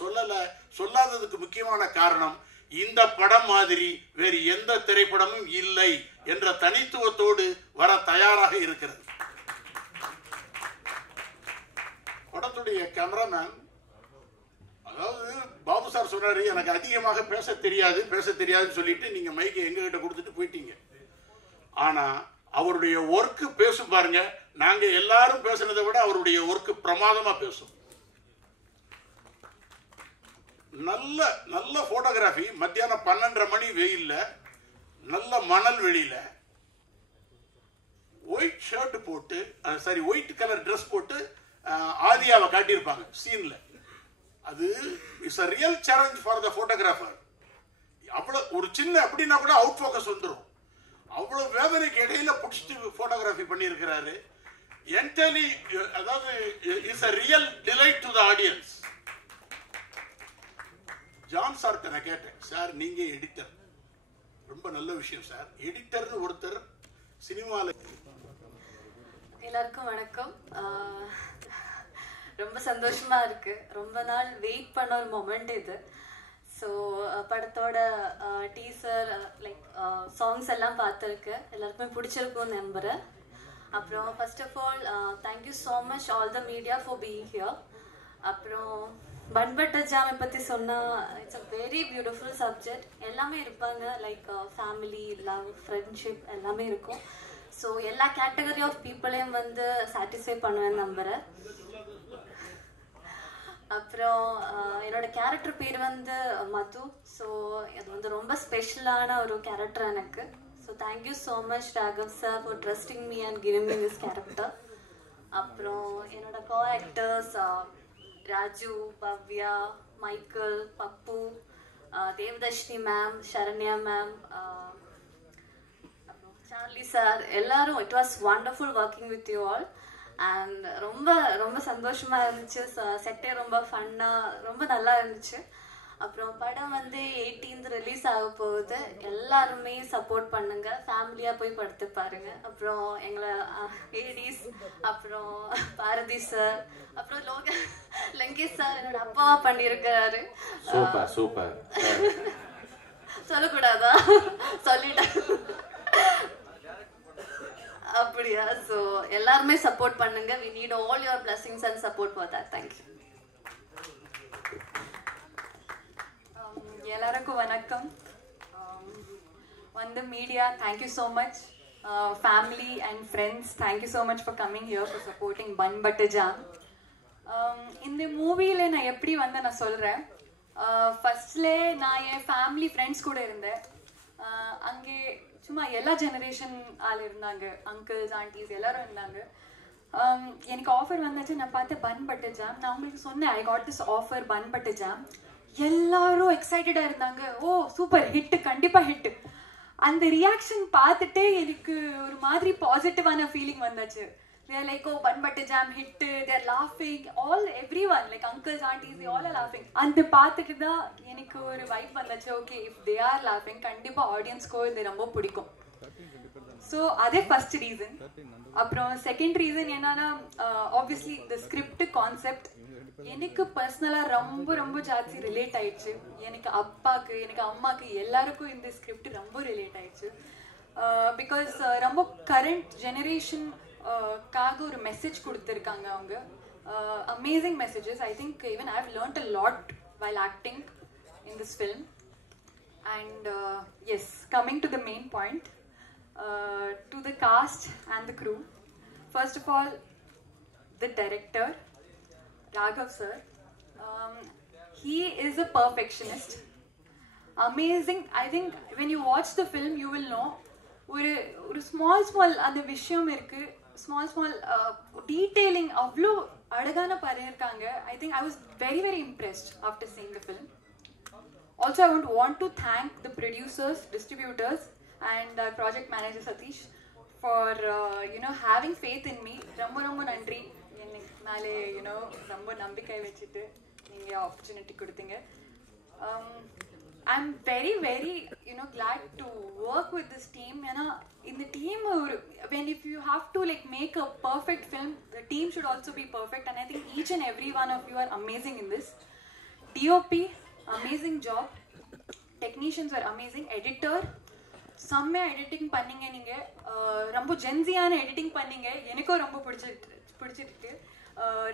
சொல்லாததுக்கு முக்கியமான காரணம், இந்த படம் மாதிரி வேறு எந்த திரைப்படமும் இல்லை என்ற தனித்துவத்தோடு வர தயாராக இருக்கிறது. படத்துடைய கேமராமேன், அதாவது பாபு சார் சொன்னாரு எனக்கு அதிகமாக பேச தெரியாதுன்னு சொல்லிட்டு நீங்க மைக்கை எங்ககிட்ட கொடுத்துட்டு போயிட்டீங்க. ஆனா அவருடைய ஒர்க்கு பேசும் பாருங்க, நாங்க எல்லாரும் பேசுனதை விட அவருடைய ஒர்க்கு பிரமாதமா பேசும். நல்ல நல்ல போட்டோகிராஃபி. மத்தியானம் 12:30 மணி வெயில்ல, நல்ல மணல் வெளியில, ஒயிட் ஷர்ட் போட்டு, சாரி ஒயிட் கலர் ட்ரெஸ் போட்டு ஆதியாவை காட்டியிருப்பாங்க சீன்ல. அது it's a real challenge for the photographer. அவ்வளவு ஒரு சின்ன அப்படின்னா கூட அவுட் ஃபோக்கஸ் வந்துடும். அவ்வளவு வேதனைக்கு இடையில பிடிச்சிட்டு போட்டோகிராஃபி பண்ணியிருக்கிறாரு. என்டலி, அதாவது it's a real delight to the audience. John sir நான் கேட்டேன், சார் நீங்க எடிட்டர், ரொம்ப நல்ல விஷயம் சார், எடிட்டர்னு ஒருத்தர் சினிமாவில். எல்லாருக்கும் வணக்கம். ரொம்ப சந்தோஷமா இருக்கு. ரொம்ப நாள் வெயிட் பண்ண ஒரு மொமெண்ட் இது. ஸோ படத்தோட டீசர் லைக் சாங்ஸ் எல்லாம் பார்த்துருக்கு, எல்லாருக்குமே பிடிச்சிருக்கும்னு நம்புகிறேன். அப்புறம் first of all thank you so much all the media for being here. அப்புறம் பன் பட்டர் ஜாமை பற்றி சொன்னால் it's a very beautiful subject. எல்லாமே இருப்பாங்க, லைக் ஃபேமிலி, லவ், ஃப்ரெண்ட்ஷிப் எல்லாமே இருக்கும். ஸோ எல்லா கேட்டகரி ஆஃப் பீப்புளையும் வந்து சாட்டிஸ்ஃபை பண்ணுவேன்னு நம்புகிறேன். அப்புறம் என்னோட கேரக்டர் பேர் வந்து மது. ஸோ அது வந்து ரொம்ப ஸ்பெஷலான ஒரு கேரக்டர் எனக்கு. So thank you so much Raghav sir for trusting me and giving me this character. அப்புறம் என்னோட co actors Raju, Bhavya, Michael, Pappu, Devadarshini ma'am, Saranya ma'am, அப்புறம் சார்லி சார், எல்லாரும். It was wonderful working with you all. And ரொம்ப ரொம்ப சந்தோஷமாக இருந்துச்சு. செட்டே ரொம்ப ஃபன்னாக, ரொம்ப நல்லா இருந்துச்சு. அப்புறம் படம் வந்து 18th ரிலீஸ் ஆக போகுது. எல்லாருமே சப்போர்ட் பண்ணுங்க, ஃபேமிலியாக போய் படுத்து பாருங்க. அப்புறம் எங்களை ஏடிஸ், அப்புறம் பாரதி சார், அப்புறம் லங்கேஷ் சார் என்னோட அப்பாவா பண்ணியிருக்கிறாரு. Super super. சொல்லக்கூடாதா? சொல்லிட்டேன். அப்படியா? ஸோ எல்லாருமே சப்போர்ட் பண்ணுங்க. we need all your blessings and support for that. Thank you. எல்லாருக்கும் வணக்கம். வந்து media, thank you so much. Family and friends, thank you so much for coming here for supporting Bun Butter Jam. இந்த மூவியில் நான் எப்படி வந்து நான் சொல்கிறேன், ஃபர்ஸ்ட்லே நான் என் ஃபேமிலி ஃப்ரெண்ட்ஸ் கூட இருந்தேன். அங்கே சும்மா எல்லா ஜெனரேஷன் ஆள் இருந்தாங்க, அங்கிள்ஸ், ஆண்டிஸ் எல்லாரும் இருந்தாங்க. எனக்கு ஆஃபர் வந்துச்சு, நான் பார்த்தேன் பன் பட்டர் ஜாம். நான் உங்களுக்கு சொன்னேன் I got this offer bun butter jam. எல்லாரும் எக்ஸைட்டடாக இருந்தாங்க, ஓ சூப்பர் ஹிட்டு, கண்டிப்பாக ஹிட்டு. அந்த ரியாக்ஷன் பார்த்துட்டு எனக்கு ஒரு மாதிரி பாசிட்டிவான ஃபீலிங் வந்துச்சு. They are like, oh, Bun Butter Jam hit, they are laughing, everyone, like uncles, aunties, they all are laughing. And பார்த்துட்டு தான் எனக்கு ஒரு வைப் வந்துச்சு, ஓகே இஃப் தே ஆர் லாஃபிங் கண்டிப்பாக ஆடியன்ஸ்க்கோ இது ரொம்ப பிடிக்கும். ஸோ அதே ஃபர்ஸ்ட் ரீசன். அப்புறம் செகண்ட் ரீசன் என்னன்னா, ஆப்வியஸ்லி இந்த ஸ்கிரிப்ட் கான்செப்ட் எனக்கு பர்சனலா ரொம்ப ரொம்ப ஜாஸ்தி ரிலேட் ஆயிடுச்சு. எனக்கு அப்பாக்கு எனக்கு அம்மாக்கு எல்லாருக்கும் இந்த ஸ்கிரிப்ட் ரொம்ப ரிலேட் ஆயிடுச்சு. பிகாஸ் ரொம்ப கரண்ட் ஜெனரேஷன்காக ஒரு மெசேஜ் கொடுத்துருக்காங்க அவங்க. Amazing messages. I think even I have learnt a lot while acting in this film. And yes, coming to the main point, to the cast and the crew. First of all, the director, Raghav sir. He is a perfectionist. Amazing. I think when you watch the film, you will know. ஒரு small அந்த விஷயம் இருக்கு. Small detailing அவ்வளோ அழகான பண்ணியிருக்காங்க. I think I was very impressed after seeing the film. Also, I want to thank the producers, distributors, and project manager Satish for having faith in me. ரொம்ப நன்றி. எனக்கு மேலே ரொம்ப நம்பிக்கை வச்சுட்டு நீங்க opportunity கொடுத்தீங்க. I'm very glad to work with this team. In the team, if you have to make a perfect film, the team should also be perfect. And I think each and every one of you are amazing in this. DOP, amazing job. Technicians are amazing. Editor, செம்ம editing பண்ணீங்க நீங்க. ரொம்ப ஜென்சியான editing பண்ணீங்க. எனக்கும் ரொம்ப பிடிச்சிருக்கு.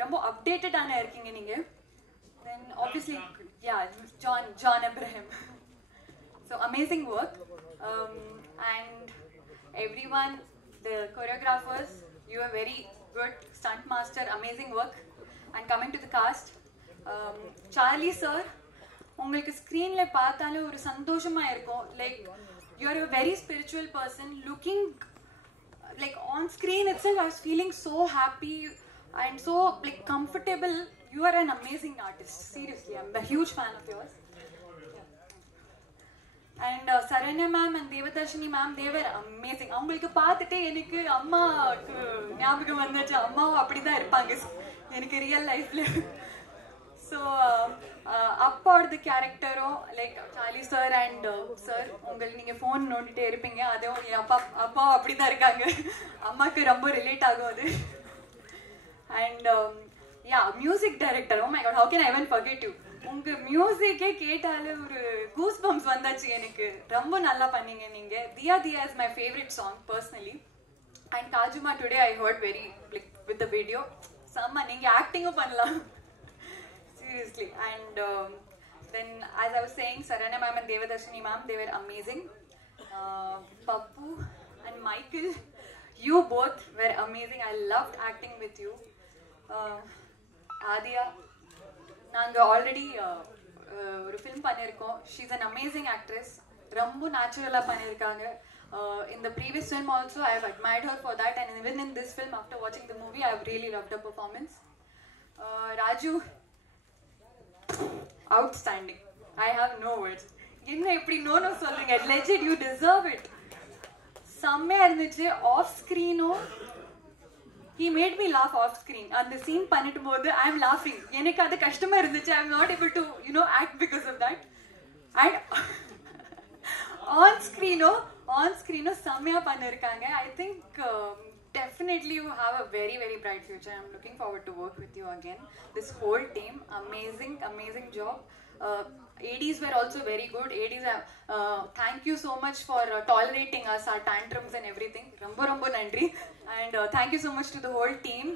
ரொம்ப அப்டேட்டடான இருக்கீங்க நீங்க. Then obviously, yeah, John Abraham. So amazing work. And everyone, the choreographers, you are very good. Stunt master, amazing work. And coming to the cast, Charlie sir, உங்களுக்கு ஸ்க்ரீன்ல பார்த்தாலே ஒரு சந்தோஷமா இருக்கும். Like you are a very spiritual person. Looking like on screen itself, I was feeling so happy and so comfortable. You are an amazing artist. Seriously, I'm a huge fan of yours. And Saranya ma'am and Devadarshini ma'am, they were amazing. அவங்களுக்கு பார்த்துட்டே எனக்கு அம்மாக்கு ஞாபகம் வந்துச்சு. அம்மாவும் அப்படிதான் இருப்பாங்க எனக்கு ரியல் லைஃப்ல. ஸோ அப்பாவோட கேரக்டரும் சார்லி சார் அண்ட் சார் உங்களுக்கு நீங்கள் ஃபோன் நோண்டிட்டே இருப்பீங்க. அதுவும் என் அப்பாவும் அப்படி தான் இருக்காங்க. அம்மாவுக்கு ரொம்ப ரிலேட் ஆகும் அது. And music director, oh my god, how can I even forget you. உங்க மியூசிக்கே கேட்டாலே ஒரு கூஸ் பம்ப்ஸ் வந்தாச்சு எனக்கு. ரொம்ப நல்லா பண்ணீங்க நீங்க. Thiya is my favourite song personally. And காஜுமா today I hurt very with the video. செம்ம, நீங்க ஆக்டிங்கும் பண்ணலாம். Seriously. And then as I was saying, Saranya ma'am and Devadarshini ma'am, they were amazing. Pappu and Michael, you both were amazing. I loved acting with you. Adya, நாங்க already ஒரு film பண்ணியிருக்கோம். She's an amazing actress. ரொம்ப நேச்சுரலா பண்ணியிருக்காங்க. In the previous film also, I have admired her for that, and even in this film, after watching the movie, I have really loved her performance. Raju, outstanding. I have no words. என்ன இப்படி no சொல்றீங்க? Legit, you deserve it. செம்மையா இருந்துச்சு. Off ஸ்கிரீனும் he made me laugh off screen. அந்த scene பண்ணிட்டு போது I am laughing. எனக்கு அது கஷ்டமா இருந்துச்சு. I am not able to act because of that. And on screen செம்மையா பண்ணிருக்காங்க. I think definitely you have a very bright future. I'm looking forward to work with you again. This whole team, amazing job. ADs were also very good. ADs, thank you so much for tolerating us, our tantrums and everything. Romba nandri. And thank you so much to the whole team.